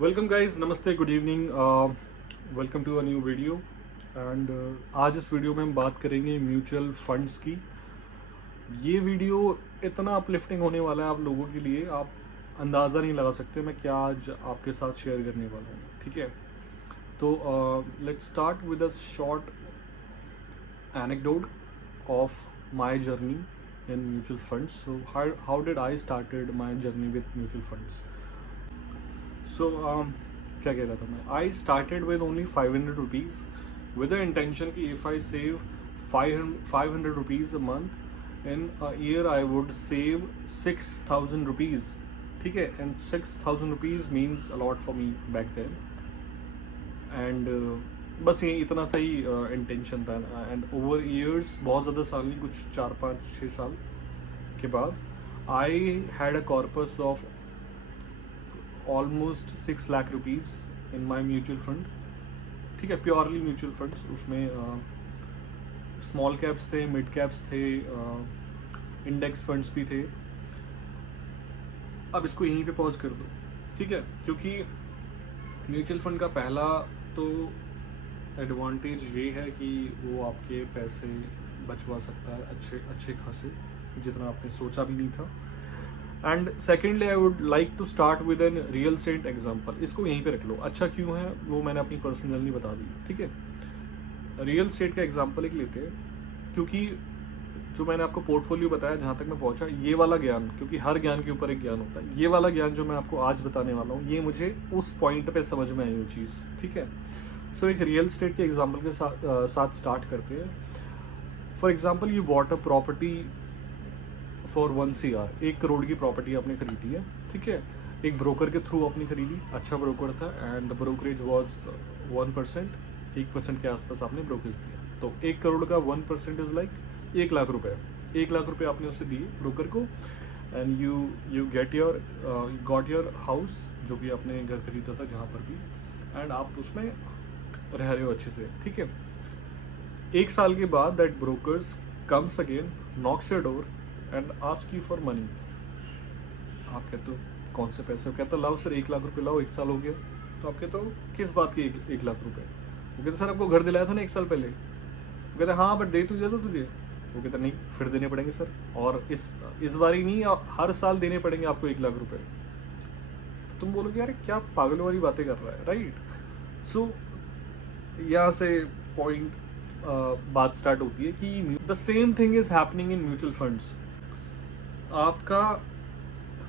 Welcome guys, नमस्ते, good evening, welcome to a new video. And आज इस video में हम बात करेंगे म्यूचुअल फंड्स की। ये वीडियो इतना अपलिफ्टिंग होने वाला है आप लोगों के लिए, आप अंदाज़ा नहीं लगा सकते मैं क्या आज आपके साथ शेयर करने वाला हूँ। ठीक है, तो let's start with a short anecdote of my journey in mutual funds. So how did I started my journey with mutual funds? So क्या कह रहा था मैं, I started with only 500 rupees with the intention कि if I save 500 rupees a month in a year I would save 6,000 rupees. ठीक है, and 6,000 rupees means a lot for me back then. And बस ये इतना सही इंटेंशन था। And over years, बहुत ज़्यादा साल नहीं, कुछ 4 5 6 साल के बाद I had a corpus of almost 6 lakh rupees in my mutual fund. ठीक है, प्योरली म्यूचुअल फंड्स, उसमें स्मॉल कैप्स थे, मिड कैप्स थे, इंडेक्स फंड्स भी थे। अब इसको यहीं पे पॉज कर दो, ठीक है, क्योंकि म्यूचुअल फंड का पहला तो एडवांटेज ये है कि वो आपके पैसे बचवा सकता है अच्छे अच्छे खासे, जितना आपने सोचा भी नहीं था। And secondly I would like to start with an real estate example. इसको यहीं पे रख लो, अच्छा क्यों है वो मैंने अपनी पर्सनल जर्नी बता दी। ठीक है, रियल एस्टेट का एग्जाम्पल एक लेते हैं, क्योंकि जो मैंने आपको पोर्टफोलियो बताया जहाँ तक मैं पहुँचा, ये वाला ज्ञान, क्योंकि हर ज्ञान के ऊपर एक ज्ञान होता है, ये वाला ज्ञान जो मैं आपको आज बताने वाला हूँ, ये मुझे उस पॉइंट पे समझ में आई वो चीज़। ठीक है, सो एक रियल एस्टेट के एग्जाम्पल के साथ स्टार्ट करते हैं। For example, you bought a property for 1 CR, 1 crore की प्रॉपर्टी आपने खरीदी है। ठीक है, एक ब्रोकर के थ्रू आपने खरीदी, अच्छा ब्रोकर था, एंड द ब्रोकरेज वॉज 1%, 1% के आसपास आपने ब्रोकरेज दिया। तो 1 करोड़ का 1% इज लाइक 1 लाख रुपए। 1 लाख रुपए आपने उसे दिए ब्रोकर को, and you got your house, जो भी आपने घर खरीदा था जहाँ पर भी, एंड आप उसमें रह रहे हो अच्छे से। ठीक है, 1 साल के बाद that brokers comes again, knocks your door and ask you for money. आप कहते हो कौन से पैसे? कहते हो लाओ सर 1 लाख रुपए लाओ, 1 साल हो गया। तो आप कहते हो किस बात के 1 लाख रुपए? वो कहते सर आपको घर दिलाया था ना 1 साल पहले। वो कहते हाँ बट दे तो दिया था तुझे। वो कहते नहीं, फिर देने पड़ेंगे सर, और इस बार ही नहीं, हर साल देने पड़ेंगे आपको 1 लाख रुपए। तो तुम बोलोगे यार क्या पागलों वाली बातें कर रहा है, राइट? सो यहाँ से पॉइंट बात स्टार्ट होती है कि the same thing is happening in mutual funds. आपका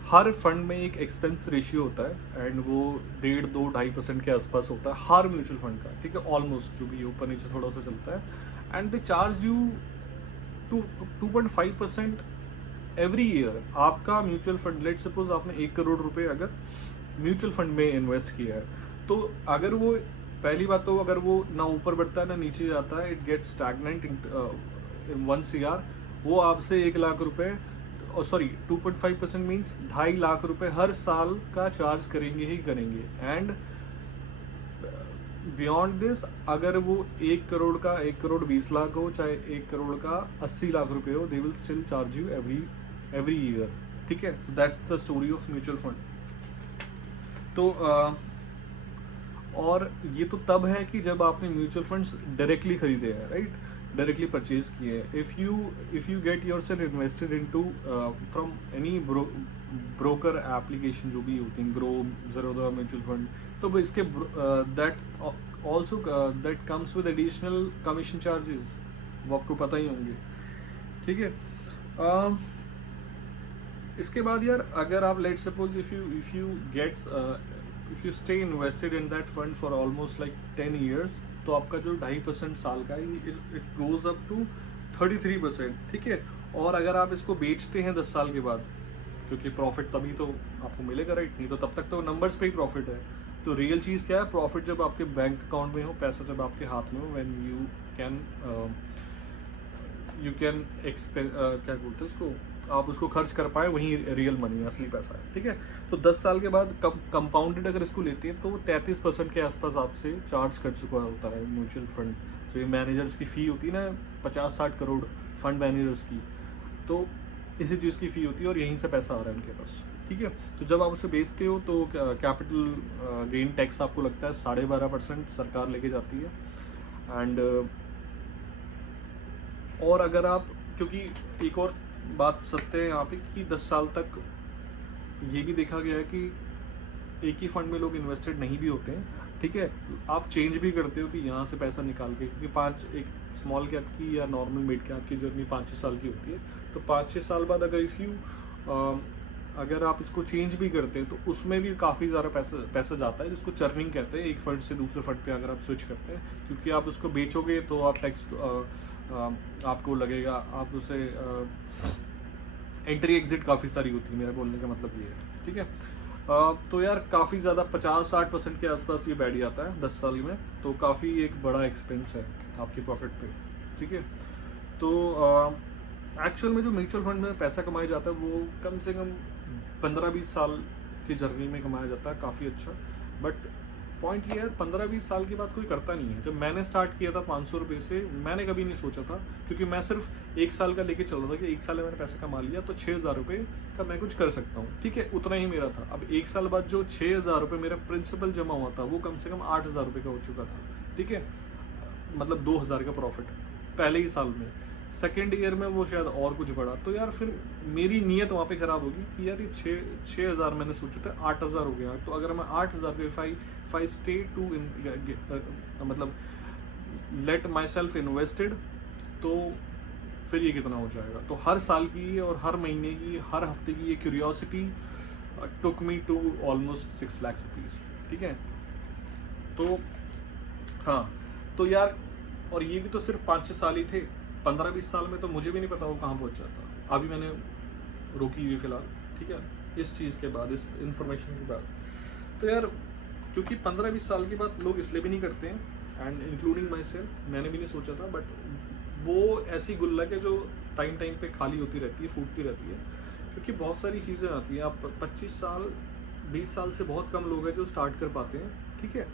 हर फंड में एक एक्सपेंस रेशियो होता है, एंड वो 1.5-2-2.5% के आसपास होता है हर म्यूचुअल फंड का। ठीक है, ऑलमोस्ट, जो भी ऊपर नीचे थोड़ा सा चलता है, and they charge you 2.5% every year. आपका म्यूचुअल फंड, लेट सपोज आपने 1 करोड़ रुपए अगर म्यूचुअल फंड में इन्वेस्ट किया है, तो अगर वो, पहली बात तो अगर वो ना ऊपर बढ़ता है ना नीचे जाता है, it gets stagnant in 1 CR, वो आपसे 1 लाख रुपए, सॉरी 2.5% मीन्स 2.5 लाख रुपए हर साल का चार्ज करेंगे ही करेंगे। एंड बियॉन्ड दिस, अगर वो 1 करोड़ का 1 करोड़ 20 लाख हो, चाहे 1 करोड़ का 80 लाख रुपए हो, they will still charge you every year. ठीक है, so that's the story of mutual fund. तो और ये तो तब है कि जब आपने म्यूचुअल फंड्स डायरेक्टली खरीदे हैं, राइट, डायरेक्टली परचेज किए हैं। If you get your self invested into from any broker application जो भी होती हैं, ग्रो, ज़रोदा म्यूचुअल फंड, तो इसके that also that comes with additional commission charges, वो आपको पता ही होंगे। ठीक है, इसके बाद यार, अगर आप let suppose if you stay invested in that fund for almost like 10 years, तो आपका जो 2.5% साल का है, इट गोज अप टू 33%। ठीक है, और अगर आप इसको बेचते हैं 10 साल के बाद, क्योंकि प्रॉफिट तभी तो आपको मिलेगा, राइट, नहीं तो तब तक तो नंबर्स पे ही प्रॉफिट है। तो रियल चीज़ क्या है? प्रॉफिट जब आपके बैंक अकाउंट में हो, पैसा जब आपके हाथ में हो, व्हेन यू कैन क्या बोलते हैं उसको, आप उसको खर्च कर पाए, वही रियल मनी है, असली पैसा है। ठीक है, तो 10 साल के बाद कंपाउंडेड अगर इसको लेते हैं, तो 33% के आसपास आपसे चार्ज कर चुका होता है म्यूचुअल फंड। जो ये मैनेजर्स की फ़ी होती है ना, 50-60 करोड़ फंड मैनेजर्स की, तो इसी चीज़ की फ़ी होती है, और यहीं से पैसा आ रहा है इनके पास। ठीक है। तो जब आप उसे बेचते हो तो कैपिटल गेन टैक्स आपको लगता है 12.5% सरकार लेके जाती है। एंड और अगर आप, क्योंकि एक और बात सत्य है यहाँ पे कि 10 साल तक ये भी देखा गया है कि एक ही फंड में लोग इन्वेस्टेड नहीं भी होते हैं, ठीक है। आप चेंज भी करते हो कि यहाँ से पैसा निकाल के, क्योंकि एक स्मॉल कैप की या नॉर्मल मिड कैप की जर्नी 5-6 साल की होती है। तो 5-6 साल बाद अगर आप इसको चेंज भी करते हैं तो उसमें भी काफ़ी ज़्यादा पैसा जाता है, जिसको चर्निंग कहते हैं, एक फंड से दूसरे फंड पे अगर आप स्विच करते हैं। क्योंकि आप उसको बेचोगे तो आप टैक्स आपको लगेगा, आप उसे एंट्री एग्जिट काफ़ी सारी होती है, मेरा बोलने का मतलब ये है, ठीक है। तो यार काफ़ी ज़्यादा 50-60% के आसपास ये बैठ जाता है 10 साल में, तो काफ़ी एक बड़ा एक्सपेंस है आपकी पॉकेट पे, ठीक है। तो एक्चुअल में जो म्यूचुअल फंड में पैसा कमाया जाता है वो कम से कम 15-20 साल की जर्नी में कमाया जाता है, काफ़ी अच्छा। बट पॉइंट ये है, 15-20 साल के बाद कोई करता नहीं है। जब मैंने स्टार्ट किया था 500 रुपये से, मैंने कभी नहीं सोचा था, क्योंकि मैं सिर्फ 1 साल का लेके चल रहा था कि 1 साल में मैंने पैसा कमा लिया तो 6,000 रुपये का मैं कुछ कर सकता हूँ, ठीक है, उतना ही मेरा था। अब 1 साल बाद जो 6,000 रुपये मेरा प्रिंसिपल जमा हुआ था वो कम से कम 8,000 रुपये का हो चुका था, ठीक है। मतलब 2,000 का प्रॉफिट पहले ही साल में। सेकेंड ईयर में वो शायद और कुछ बढ़ा, तो यार फिर मेरी नीयत वहाँ पे ख़राब होगी कि यार ये 6,000 मैंने सोचा था 8,000 हो गया। तो अगर मैं 8,000 पे if I stay to मतलब लेट माई सेल्फ इन्वेस्टेड, तो फिर ये कितना हो जाएगा। तो हर साल की और हर महीने की, हर हफ्ते की ये curiosity took me to almost 6 lakh rupees, ठीक है। तो हाँ, तो यार, और ये भी तो सिर्फ 5-6 साल ही थे। 15-20 साल में तो मुझे भी नहीं पता वो कहाँ पहुँच जाता। अभी मैंने रोकी हुई फिलहाल, ठीक है, इस चीज़ के बाद, इस इन्फॉर्मेशन के बाद। तो यार क्योंकि 15-20 साल के बाद लोग इसलिए भी नहीं करते हैं, एंड इंक्लूडिंग माई सेल्फ, मैंने भी नहीं सोचा था। बट वो ऐसी गुल्लक है जो टाइम पे खाली होती रहती है, फूटती रहती है, क्योंकि बहुत सारी चीज़ें आती हैं। आप 25 साल 20 साल से बहुत कम लोग हैं जो स्टार्ट कर पाते हैं, ठीक है।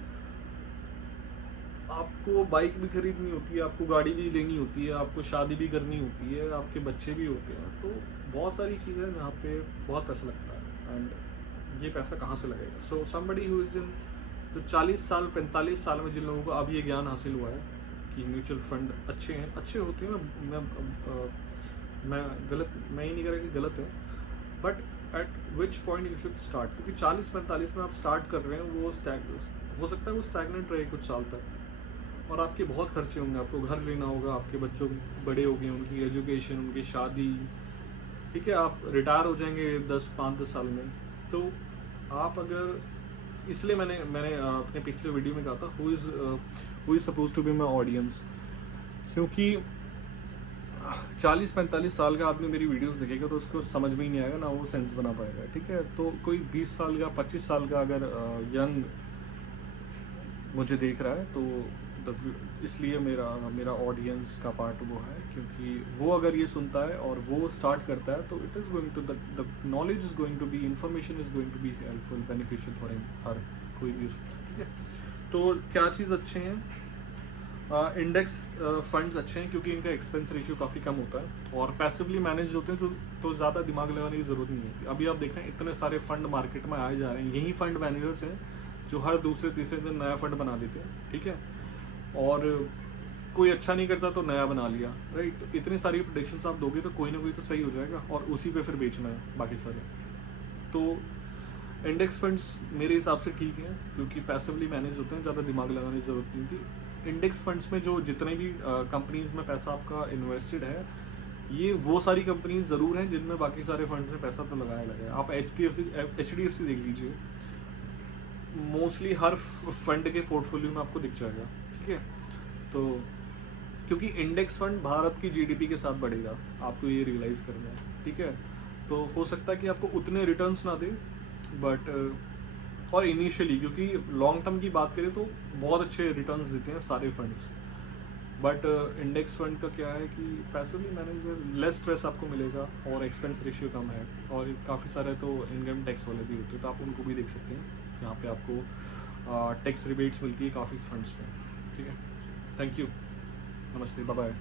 आपको बाइक भी खरीदनी होती है, आपको गाड़ी भी लेनी होती है, आपको शादी भी करनी होती है, आपके बच्चे भी होते हैं, तो बहुत सारी चीज़ें जहाँ पे बहुत पैसा लगता है। एंड ये पैसा कहाँ से लगेगा? So somebody who is in, तो 40 साल 45 साल में जिन लोगों को अब ये ज्ञान हासिल हुआ है कि म्यूचुअल फंड अच्छे होते हैं, मैं ये नहीं कह रहा कि गलत है, but at which point you should start. क्योंकि 40-45 में आप स्टार्ट कर रहे हैं, हो सकता है वो स्टैगनेंट रहे कुछ साल तक, और आपके बहुत खर्चे होंगे, आपको घर लेना होगा, आपके बच्चों बड़े हो गए, उनकी एजुकेशन, उनकी शादी, ठीक है, आप रिटायर हो जाएंगे 5-10 साल में। तो आप अगर, इसलिए मैंने अपने पिछले वीडियो में कहा था who is supposed to be my audience, क्योंकि 40-45 साल का आदमी मेरी वीडियोस देखेगा तो उसको समझ में ही नहीं आएगा, ना वो सेंस बना पाएगा, ठीक है। तो कोई 20 साल का 25 साल का अगर यंग मुझे देख रहा है तो इसलिए मेरा ऑडियंस का पार्ट वो है, क्योंकि वो अगर ये सुनता है और वो स्टार्ट करता है तो it is going to the knowledge is going to be, information is going to be helpful, beneficial for him, हर कोई भी, ठीक है। तो क्या चीज़ अच्छे हैं, इंडेक्स फंड्स अच्छे हैं क्योंकि इनका एक्सपेंस रेशियो काफ़ी कम होता है और पैसिवली मैनेज होते हैं, तो ज़्यादा दिमाग लगाने की ज़रूरत नहीं होती। अभी आप देख रहे हैं इतने सारे फंड मार्केट में आए जा रहे हैं, यही फंड मैनेजर्स हैं जो हर दूसरे तीसरे दिन नया फंड बना देते हैं, ठीक है, और कोई अच्छा नहीं करता तो नया बना लिया, राइट। तो इतनी सारी प्रेडिक्शंस आप दोगे तो कोई ना कोई तो सही हो जाएगा और उसी पे फिर बेचना है बाकी सारे। तो इंडेक्स फंड्स मेरे हिसाब से ठीक हैं क्योंकि पैसिवली मैनेज होते हैं, ज़्यादा दिमाग लगाने की ज़रूरत नहीं थी। इंडेक्स फंड्स में जो जितने भी कंपनीज़ में पैसा आपका इन्वेस्टेड है, ये वो सारी कंपनीज ज़रूर हैं जिनमें बाकी सारे फंड्स में पैसा तो लगाया लगा है। आप HDFC देख लीजिए, मोस्टली हर फंड के पोर्टफोलियो में आपको दिख जाएगा, ठीक है। तो क्योंकि इंडेक्स फंड भारत की GDP के साथ बढ़ेगा, आपको ये रियलाइज़ करना है, ठीक है। तो हो सकता है कि आपको उतने रिटर्न्स ना दे, बट और इनिशियली, क्योंकि लॉन्ग टर्म की बात करें तो बहुत अच्छे रिटर्न्स देते हैं सारे फंड्स, बट इंडेक्स फंड का क्या है कि पैसिवली मैनेजर, लेस स्ट्रेस आपको मिलेगा और एक्सपेंस रेशियो कम है, और काफ़ी सारे तो इनकम टैक्स वाले भी होते हैं, तो आप उनको भी देख सकते हैं जहाँ पे आपको टैक्स रिबेट्स मिलती है काफ़ी फंड्स में, ठीक है। थैंक यू, नमस्ते, बाय बाय।